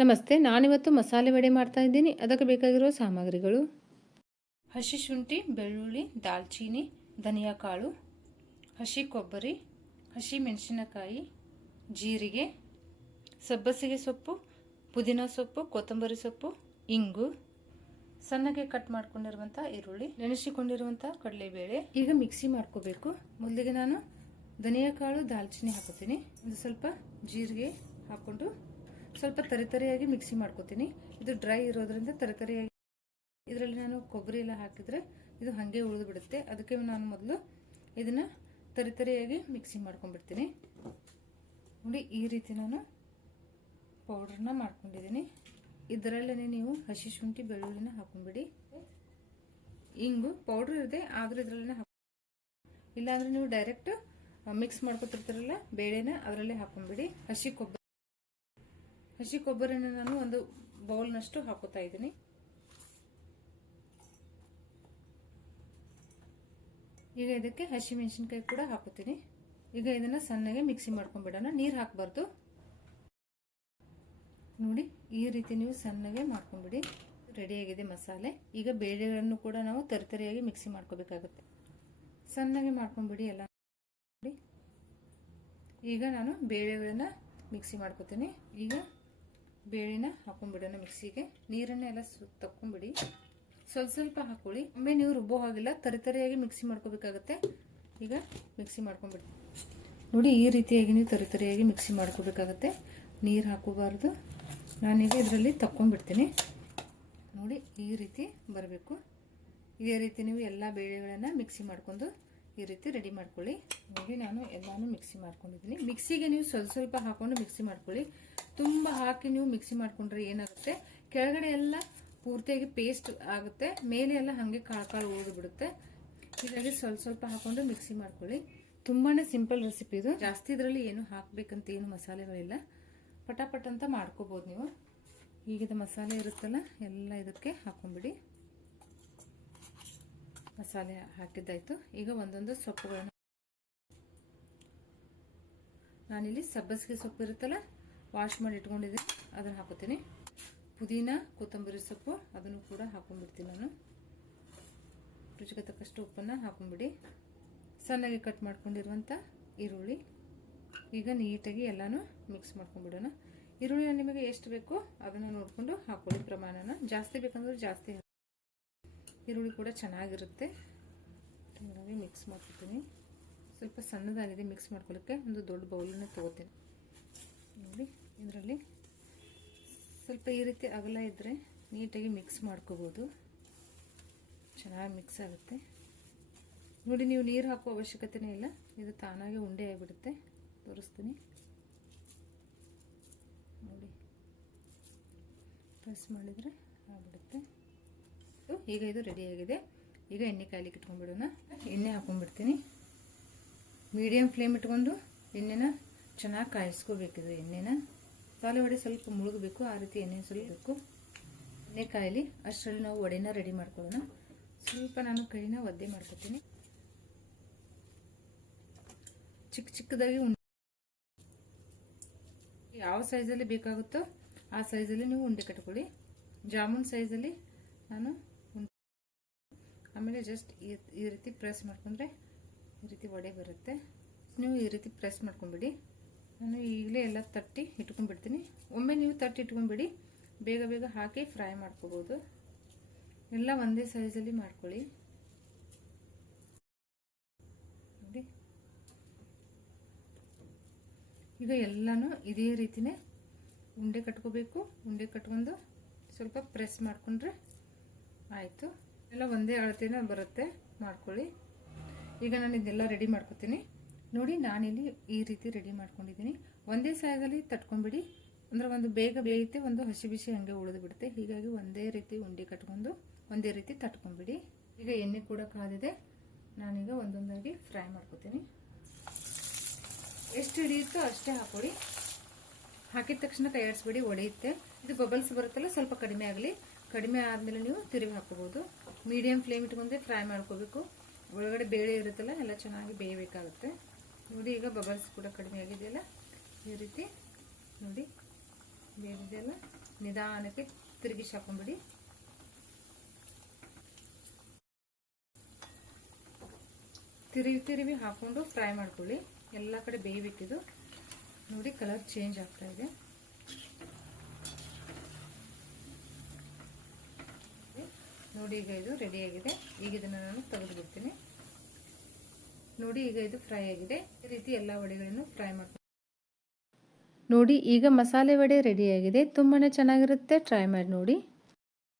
ನಮಸ್ತೆ, ನಾನಿವತ್ತು ಮಸಾಲೆ ವಡೆ ಮಾಡ್ತಾ ಇದ್ದೀನಿ. ಅದಕ್ಕೆ ಬೇಕಾಗಿರುವ ಸಾಮಗ್ರಿಗಳು: ಹಸಿ ಶುಂಠಿ, ಬೆಳ್ಳುಳ್ಳಿ, ದಾಲ್ಚೀನಿ, ಧನಿಯಾ ಕಾಳು, ಹಸಿ ಕೊಬ್ಬರಿ, ಹಸಿ ಮೆಣಸಿನಕಾಯಿ, ಜೀರಿಗೆ, ಸಬ್ಬಸಿಗೆ ಸೊಪ್ಪು, ಪುದೀನ ಸೊಪ್ಪು, ಕೊತ್ತಂಬರಿ ಸೊಪ್ಪು, ಇಂಗು, ಸಣ್ಣಗೆ ಕಟ್ ಮಾಡ್ಕೊಂಡಿರುವಂಥ ಈರುಳ್ಳಿ, ನೆನೆಸಿಕೊಂಡಿರುವಂಥ ಕಡಲೆಬೇಳೆ. ಈಗ ಮಿಕ್ಸಿ ಮಾಡ್ಕೋಬೇಕು. ಮೊದಲಿಗೆ ನಾನು ಧನಿಯಾ ಕಾಳು, ದಾಲ್ಚಿನ್ನಿ ಹಾಕೋತೀನಿ. ಒಂದು ಸ್ವಲ್ಪ ಜೀರಿಗೆ ಹಾಕೊಂಡು ಸ್ವಲ್ಪ ತರಿತರಿಯಾಗಿ ಮಿಕ್ಸಿ ಮಾಡ್ಕೋತೀನಿ. ಇದು ಡ್ರೈ ಇರೋದ್ರಿಂದ ತರಿತರಿಯಾಗಿ, ಇದರಲ್ಲಿ ನಾನು ಕೊಬ್ಬರಿ ಎಲ್ಲ ಹಾಕಿದ್ರೆ ಇದು ಹಾಗೆ ಉಳಿದು ಬಿಡುತ್ತೆ. ಅದಕ್ಕೆ ನಾನು ಮೊದಲು ಇದನ್ನ ತರಿತರಿಯಾಗಿ ಮಿಕ್ಸಿ ಮಾಡ್ಕೊಂಡ್ಬಿಡ್ತೀನಿ. ನೋಡಿ, ಈ ರೀತಿ ನಾನು ಪೌಡರ್ನ ಮಾಡ್ಕೊಂಡಿದ್ದೀನಿ. ಇದರಲ್ಲೇ ನೀವು ಹಸಿ ಶುಂಠಿ, ಬೆಳ್ಳುಳ್ಳಿನ ಹಾಕೊಂಡ್ಬಿಡಿ. ಇಂಗು ಪೌಡರ್ ಇದೆ, ಆದ್ರೆ ಇದರಲ್ಲೇ ಇಲ್ಲಾಂದ್ರೆ ನೀವು ಡೈರೆಕ್ಟ್ ಮಿಕ್ಸ್ ಮಾಡ್ಕೊತಿರ್ತಾರಲ್ಲ ಬೇಳೆನ, ಅದರಲ್ಲೇ ಹಾಕೊಂಡ್ಬಿಡಿ. ಹಸಿ ಕೊಬ್ಬರಿನ ನಾನು ಒಂದು ಬೌಲ್ನಷ್ಟು ಹಾಕೋತಾ ಇದ್ದೀನಿ. ಈಗ ಇದಕ್ಕೆ ಹಸಿ ಮೆಣಸಿನಕಾಯಿ ಕೂಡ ಹಾಕೋತೀನಿ. ಈಗ ಇದನ್ನ ಸಣ್ಣಗೆ ಮಿಕ್ಸಿ ಮಾಡ್ಕೊಂಡ್ಬಿಡೋಣ. ನೀರು ಹಾಕಬಾರ್ದು. ನೋಡಿ, ಈ ರೀತಿ ನೀವು ಸಣ್ಣಗೆ ಮಾಡ್ಕೊಂಡ್ಬಿಡಿ. ರೆಡಿಯಾಗಿದೆ ಮಸಾಲೆ. ಈಗ ಬೇಳೆಗಳನ್ನು ಕೂಡ ನಾವು ತರಿತರಿಯಾಗಿ ಮಿಕ್ಸಿ ಮಾಡ್ಕೋಬೇಕಾಗುತ್ತೆ. ಸಣ್ಣಗೆ ಮಾಡ್ಕೊಂಡ್ಬಿಡಿ ಎಲ್ಲ. ನೋಡಿ, ಈಗ ನಾನು ಬೇಳೆಗಳನ್ನ ಮಿಕ್ಸಿ ಮಾಡ್ಕೋತೀನಿ. ಈಗ ಬೇಳೆನ ಹಾಕೊಂಡ್ಬಿಡೋಣ ಮಿಕ್ಸಿಗೆ. ನೀರನ್ನೆಲ್ಲ ತಕ್ಕೊಂಡ್ಬಿಡಿ. ಸ್ವಲ್ಪ ಹಾಕೊಳ್ಳಿ. ಒಮ್ಮೆ ನೀವು ರುಬ್ಬೋ ಹಾಗಿಲ್ಲ, ತರಿತರಿಯಾಗಿ ಮಿಕ್ಸಿ ಮಾಡ್ಕೋಬೇಕಾಗತ್ತೆ. ಈಗ ಮಿಕ್ಸಿ ಮಾಡ್ಕೊಂಡ್ಬಿಡಿ. ನೋಡಿ, ಈ ರೀತಿಯಾಗಿ ನೀವು ತರಿತರಿಯಾಗಿ ಮಿಕ್ಸಿ ಮಾಡ್ಕೋಬೇಕಾಗತ್ತೆ. ನೀರು ಹಾಕೋಬಾರ್ದು. ನಾನೀಗ ಇದರಲ್ಲಿ ತಕ್ಕೊಂಡ್ಬಿಡ್ತೀನಿ. ನೋಡಿ, ಈ ರೀತಿ ಬರಬೇಕು. ಇದೇ ರೀತಿ ನೀವು ಎಲ್ಲ ಬೇಳೆಗಳನ್ನು ಮಿಕ್ಸಿ ಮಾಡ್ಕೊಂಡು ಈ ರೀತಿ ರೆಡಿ ಮಾಡ್ಕೊಳ್ಳಿ. ನೋಡಿ, ನಾನು ಎಲ್ಲಾನು ಮಿಕ್ಸಿ ಮಾಡ್ಕೊಂಡಿದ್ದೀನಿ. ಮಿಕ್ಸಿಗೆ ನೀವು ಸ್ವಲ್ಪ ಹಾಕೊಂಡು ಮಿಕ್ಸಿ ಮಾಡ್ಕೊಳ್ಳಿ. ತುಂಬ ಹಾಕಿ ನೀವು ಮಿಕ್ಸಿ ಮಾಡ್ಕೊಂಡ್ರೆ ಏನಾಗುತ್ತೆ, ಕೆಳಗಡೆ ಎಲ್ಲ ಪೂರ್ತಿಯಾಗಿ ಪೇಸ್ಟ್ ಆಗುತ್ತೆ, ಮೇಲೆ ಎಲ್ಲ ಹಾಗೆ ಕಾಳು ಉಳಿದು ಬಿಡುತ್ತೆ. ಹೀಗಾಗಿ ಸ್ವಲ್ಪ ಹಾಕೊಂಡು ಮಿಕ್ಸಿ ಮಾಡ್ಕೊಳ್ಳಿ. ತುಂಬಾನೇ ಸಿಂಪಲ್ ರೆಸಿಪಿ ಇದು. ಜಾಸ್ತಿ ಇದರಲ್ಲಿ ಏನು ಹಾಕಬೇಕಂತ ಏನು ಮಸಾಲೆಗಳಿಲ್ಲ. ಪಟಾಪಟ್ ಅಂತ ಮಾಡ್ಕೋಬಹುದು ನೀವು. ಈಗಿದ ಮಸಾಲೆ ಇರುತ್ತಲ್ಲ ಎಲ್ಲ ಇದಕ್ಕೆ ಹಾಕೊಂಡ್ಬಿಡಿ. ಮಸಾಲೆ ಹಾಕಿದ್ದಾಯ್ತು. ಈಗ ಒಂದೊಂದು ಸೊಪ್ಪುಗಳನ್ನು ನಾನಿಲ್ಲಿ ಸಬ್ಬಸಿಗೆ ಸೊಪ್ಪು ಇರುತ್ತಲ್ಲ, ವಾಶ್ ಮಾಡಿ ಇಟ್ಕೊಂಡಿದ್ದೀನಿ, ಅದನ್ನು ಹಾಕೋತೀನಿ. ಪುದೀನ, ಕೊತ್ತಂಬರಿ ಸೊಪ್ಪು ಅದನ್ನು ಕೂಡ ಹಾಕೊಂಡ್ಬಿಡ್ತೀನಿ ನಾನು. ರುಚಿಗೆ ತಕ್ಕಷ್ಟು ಉಪ್ಪನ್ನು ಹಾಕೊಂಡ್ಬಿಡಿ. ಸಣ್ಣಗೆ ಕಟ್ ಮಾಡ್ಕೊಂಡಿರುವಂಥ ಈರುಳ್ಳಿ. ಈಗ ನೀಟಾಗಿ ಎಲ್ಲಾನು ಮಿಕ್ಸ್ ಮಾಡ್ಕೊಂಡ್ಬಿಡೋಣ. ಈರುಳ್ಳಿ ನಿಮಗೆ ಎಷ್ಟು ಬೇಕೋ ಅದನ್ನು ನೋಡಿಕೊಂಡು ಹಾಕೊಳ್ಳಿ ಪ್ರಮಾಣನ. ಜಾಸ್ತಿ ಬೇಕಂದ್ರೆ ಜಾಸ್ತಿ. ಈರುಳ್ಳಿ ಕೂಡ ಚೆನ್ನಾಗಿರುತ್ತೆ. ಚೆನ್ನಾಗಿ ಮಿಕ್ಸ್ ಮಾಡ್ಕೊತೀನಿ. ಸ್ವಲ್ಪ ಸಣ್ಣದಾಗಿದೆ ಮಿಕ್ಸ್ ಮಾಡ್ಕೊಳ್ಳೋಕ್ಕೆ. ಒಂದು ದೊಡ್ಡ ಬೌಲನ್ನು ತೊಗೋತೀನಿ. ನೋಡಿ, ಇದರಲ್ಲಿ ಸ್ವಲ್ಪ ಈ ರೀತಿ ಅಗಲ ಇದ್ದರೆ ನೀಟಾಗಿ ಮಿಕ್ಸ್ ಮಾಡ್ಕೋಬೋದು. ಚೆನ್ನಾಗಿ ಮಿಕ್ಸ್ ಆಗುತ್ತೆ. ನೋಡಿ, ನೀವು ನೀರು ಹಾಕೋ ಅವಶ್ಯಕತೆನೇ ಇಲ್ಲ. ಇದು ತಾನಾಗೆ ಉಂಡೆ ಆಗಿಬಿಡುತ್ತೆ. ತೋರಿಸ್ತೀನಿ ನೋಡಿ, ಪ್ರೆಸ್ ಮಾಡಿದರೆ ಆಗಿಬಿಡುತ್ತೆ. ಈಗ ಇದು ರೆಡಿಯಾಗಿದೆ. ಈಗ ಎಣ್ಣೆ ಕಾಯ್ಲಿಕ್ಕೆ ಇಟ್ಕೊಂಡ್ಬಿಡೋಣ. ಎಣ್ಣೆ ಹಾಕೊಂಡ್ಬಿಡ್ತೀನಿ. ಮೀಡಿಯಂ ಫ್ಲೇಮ್ ಇಟ್ಕೊಂಡು ಎಣ್ಣೆನ ಚೆನ್ನಾಗಿ ಕಾಯಿಸ್ಕೋಬೇಕಿದು. ಎಣ್ಣೆನ ಮಸಾಲೆ ವಡೆ ಸ್ವಲ್ಪ ಮುಳುಗಬೇಕು, ಆ ರೀತಿ ಎಣ್ಣೆ ಸುರಿಬೇಕು. ಎಣ್ಣೆ ಕಾಯಲಿ ಅಷ್ಟರಲ್ಲಿ ನಾವು ವಡೆನ ರೆಡಿ ಮಾಡ್ಕೊಳ್ಳೋಣ. ಸ್ವಲ್ಪ ನಾನು ಕೈನ ಒದ್ದೆ ಮಾಡ್ಕೊತೀನಿ. ಚಿಕ್ಕದಾಗಿ ಯಾವ ಸೈಜಲ್ಲಿ ಬೇಕಾಗುತ್ತೋ ಆ ಸೈಜಲ್ಲಿ ನೀವು ಉಂಡೆ ಕಟ್ಕೊಳ್ಳಿ. ಜಾಮೂನ್ ಸೈಜಲ್ಲಿ ನಾನು ಆಮೇಲೆ ಜಸ್ಟ್ ಈ ರೀತಿ ಪ್ರೆಸ್ ಮಾಡ್ಕೊಂಡ್ರೆ ಈ ರೀತಿ ವಡೆ ಬರುತ್ತೆ. ನೀವು ಈ ರೀತಿ ಪ್ರೆಸ್ ಮಾಡ್ಕೊಂಡ್ಬಿಡಿ. ನಾನು ಈಗಲೇ ಎಲ್ಲ ತಟ್ಟಿ ಇಟ್ಕೊಂಡ್ಬಿಡ್ತೀನಿ. ಒಮ್ಮೆ ನೀವು ತಟ್ಟಿ ಇಟ್ಕೊಂಡ್ಬಿಡಿ, ಬೇಗ ಬೇಗ ಹಾಕಿ ಫ್ರೈ ಮಾಡ್ಕೋಬೋದು. ಎಲ್ಲ ಒಂದೇ ಸೈಜಲ್ಲಿ ಮಾಡ್ಕೊಳ್ಳಿ. ನೋಡಿ, ಈಗ ಎಲ್ಲನೂ ಇದೇ ರೀತಿನೇ ಉಂಡೆ ಕಟ್ಕೋಬೇಕು. ಉಂಡೆ ಕಟ್ಕೊಂಡು ಸ್ವಲ್ಪ ಪ್ರೆಸ್ ಮಾಡ್ಕೊಂಡ್ರೆ ಆಯಿತು. ಎಲ್ಲ ಒಂದೇ ಅಳತೆನ ಬರುತ್ತೆ, ಮಾಡ್ಕೊಳ್ಳಿ. ಈಗ ನಾನು ಇದೆಲ್ಲ ರೆಡಿ ಮಾಡ್ಕೊತೀನಿ. ನೋಡಿ, ನಾನಿಲ್ಲಿ ಈ ರೀತಿ ರೆಡಿ ಮಾಡ್ಕೊಂಡಿದ್ದೀನಿ. ಒಂದೇ ಸೈಜಲ್ಲಿ ತಟ್ಕೊಂಡ್ಬಿಡಿ, ಅಂದ್ರೆ ಒಂದು ಬೇಗ ಬೇಯುತ್ತೆ, ಒಂದು ಹಸಿ ಬಿಸಿ ಹಂಗೆ ಉಳಿದು ಬಿಡುತ್ತೆ. ಹೀಗಾಗಿ ಒಂದೇ ರೀತಿ ಉಂಡೆ ಕಟ್ಕೊಂಡು ಒಂದೇ ರೀತಿ ತಟ್ಕೊಂಡ್ಬಿಡಿ. ಈಗ ಎಣ್ಣೆ ಕೂಡ ಕಾದಿದೆ. ನಾನೀಗ ಒಂದೊಂದಾಗಿ ಫ್ರೈ ಮಾಡ್ಕೊತೀನಿ. ಎಷ್ಟು ಹಿಡಿಯುತ್ತೋ ಅಷ್ಟೇ ಹಾಕೊಳ್ಳಿ. ಹಾಕಿದ ತಕ್ಷಣ ಕೈ ಆಡಿಸ್ಬಿಡಿ, ಒಡೆಯುತ್ತೆ. ಇದು ಬಬಲ್ಸ್ ಬರುತ್ತಲ್ಲ, ಸ್ವಲ್ಪ ಕಡಿಮೆ ಆಗಲಿ. ಕಡಿಮೆ ಆದಮೇಲೆ ನೀವು ತಿರುಗಿ ಹಾಕೋಬಹುದು. ಮೀಡಿಯಂ ಫ್ಲೇಮ್ ಇಟ್ಕೊಂಡೆ ಫ್ರೈ ಮಾಡ್ಕೋಬೇಕು. ಒಳಗಡೆ ಬೇಳೆ ಇರುತ್ತಲ್ಲ ಎಲ್ಲ ಚೆನ್ನಾಗಿ ಬೇಯಬೇಕಾಗುತ್ತೆ. ನೋಡಿ, ಈಗ ಬಬಲ್ಸ್ ಕೂಡ ಕಡಿಮೆ ಆಗಿದೆಯಲ್ಲ, ಈ ರೀತಿ ನೋಡಿ ಬೇಯಿದೆಲ್ಲ ನಿಧಾನಕ್ಕೆ ತಿರುಗಿಸಿ ಹಾಕೊಂಡ್ಬಿಡಿ. ತಿರುವಿ ಹಾಕೊಂಡು ಫ್ರೈ ಮಾಡ್ಕೊಳ್ಳಿ. ಎಲ್ಲ ಕಡೆ ಬೇಯಬೇಕಿದು. ನೋಡಿ ಕಲರ್ ಚೇಂಜ್ ಆಗ್ತಾ ಇದೆ. ನೋಡಿ ಈಗ ಇದು ರೆಡಿ ಆಗಿದೆ. ಈಗ ಇದನ್ನು ನಾನು ತೆಗೆದು ಬಿಡ್ತೀನಿ. ನೋಡಿ ಈಗ ಇದು ಫ್ರೈ ಆಗಿದೆ. ಈ ರೀತಿ ಎಲ್ಲ ವಡೆಗಳನ್ನು ಫ್ರೈ ಮಾಡ್ತೀನಿ. ನೋಡಿ ಈಗ ಮಸಾಲೆ ವಡೆ ರೆಡಿ ಆಗಿದೆ. ತುಂಬಾನೇ ಚೆನ್ನಾಗಿರುತ್ತೆ. ಟ್ರೈ ಮಾಡಿ ನೋಡಿ.